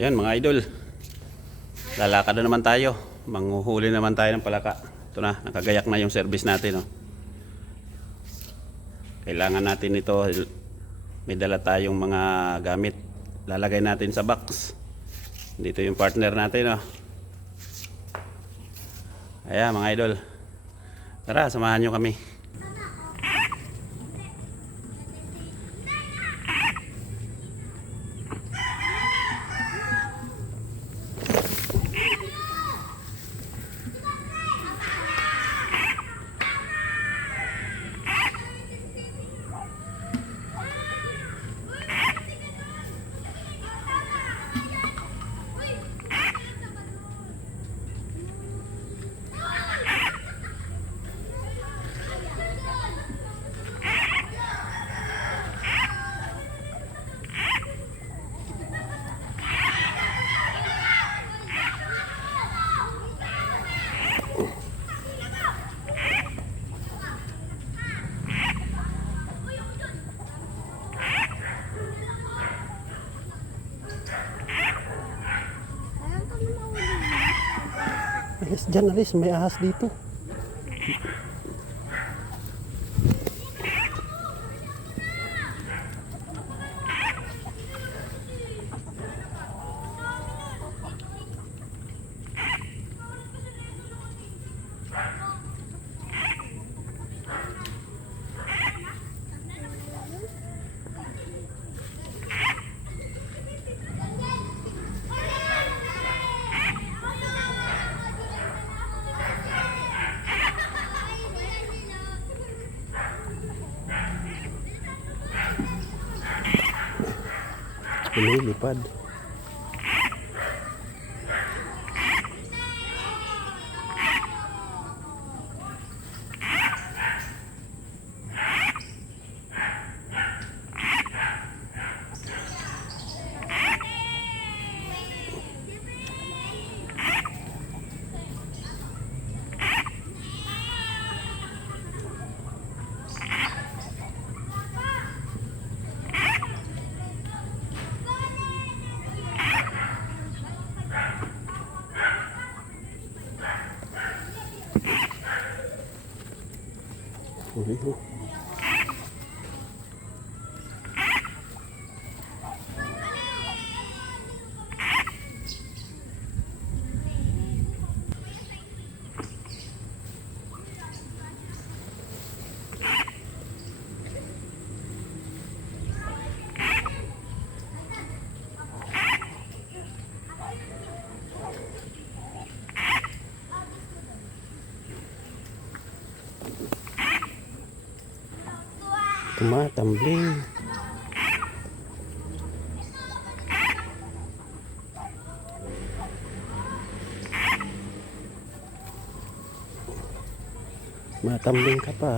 Ayan mga idol, lalakad na naman tayo. Manghuhuli naman tayo ng palaka. Ito na, nakagayak na yung service natin, oh. Kailangan natin ito. May dala tayong mga gamit. Lalagay natin sa box. Dito yung partner natin, oh. Ayan mga idol, tara samahan nyo kami. Alis dyan, alis. May ahas dito. Lumilipad. Tumatambling. Matambling ka pa.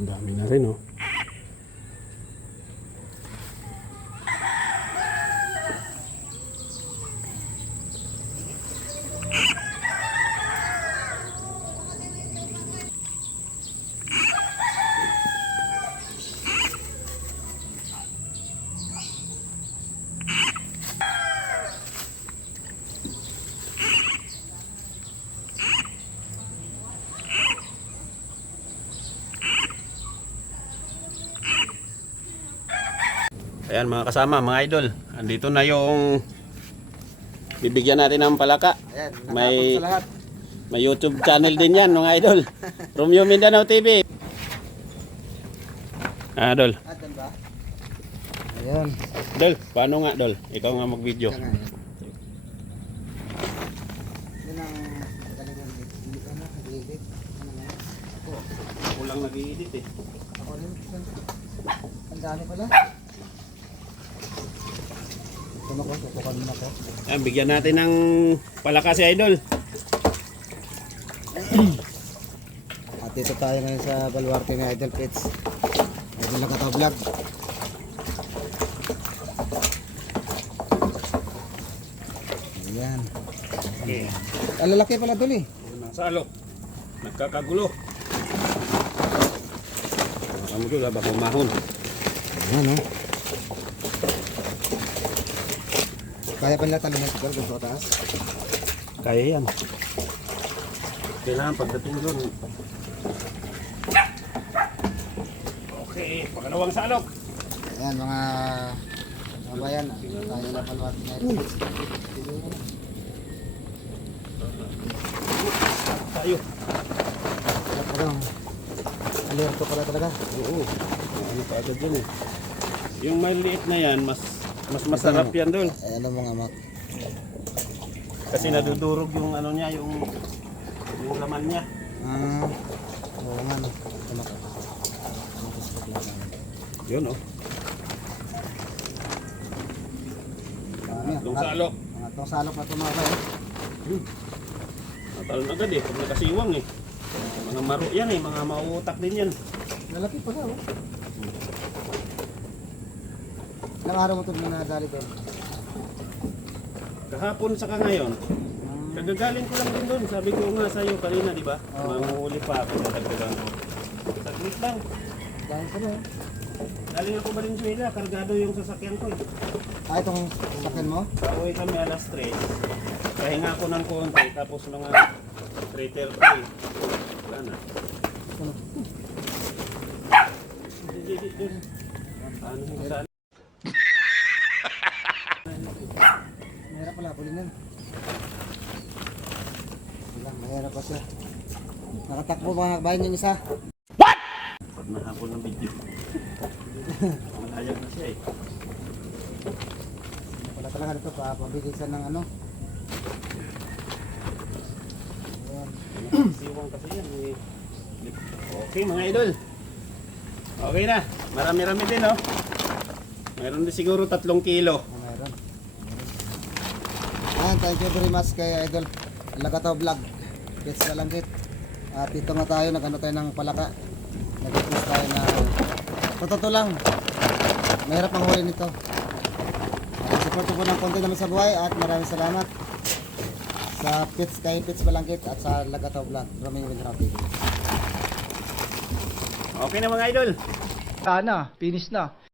Ang dami na rin, oh. Ayan mga kasama, mga idol, andito na yung bibigyan natin ng palaka. Ayan, May sa lahat. may YouTube channel din yan mga idol. Romeo Mindanao TV. Dol. Ayan ba? Ayan. Dol, paano nga Dol? Ikaw nga mag-video. Yan nga, yan. Yan ang talagang nag-edit. Ano na? Ako. Ako lang nag-i-edit eh. Ako rin. Ang dami pala. Ito na ko, tutukan mo na ko. Ayan, bigyan natin ng palaka si Idol. At dito tayo ngayon sa baluarte ni Idol Pets. Idol Lagataw Vlog. Ayan. Okay. Ang lalaki pala dul eh. Salo. Nagkakagulo. Kamu dulu lah bakal mahon. Ayan oh. Kaya pala talaga ito dun sa taas. Kaya yan. Kailangan pagdating doon. Okay, pangalawang salok. Ayan mga kabayan. Tayo na baluarte ni Idol Pets. Tayo. Parang alerto pala talaga. Oo. Ano pa agad yun eh. Yung maliit na yan, mas masarap yan doon. Ayan ang mga mak. Kasi nadudurog yung ano niya, yung laman niya. Oo nga no. Ano ka? Yun oh. Itong salok. Mga itong salok na ito mga kayo. Natalon agad eh, pag nakasiwang eh. Mga maro yan eh, mga mauutak din yan. Lalaki pala oh. Ilang araw mo ito na nadali doon? Kahapon saka ngayon, kagagaling ko lang din doon. Sabi ko nga sa'yo kanina, di ba? Oo. Manguhuli pa ako, nadagdagan ko. Saglit lang. Dahil pala oh. Galing ako Valenzuela, kargado yung sasakyan ko eh. Itong sakin mo? Pauwi kami alas 3. Pahinga ko ng konti, tapos mga 3:30. Wala na. Ano? Ano yung saan? Mahirap pala, pulin yan. Wala, mahirap pa siya. Nakatakbo mga bayan yung isa. Pag nahapon ng video. Malayag na siya eh. Wala talaga dito pa, pabigisan ng ano. Ayan. Siwang kasi yan eh. Okay mga idol. Okay na. Marami-rami din oh. Meron din siguro 3 kilo. Meron. Ayan, thank you very much kay Idol Lagataw Vlog. Pets na lang kit. At dito nga tayo, nag-ano tayo ng palaka. Nag-test tayo na totoo lang. Mahirap ang huli nito. Support po ng konti namin sa buhay at maraming salamat sa Pets kay Pets Balangkit at sa Lagataw Vlog. Maraming happy. Okay na mga idol. Sana, finish na.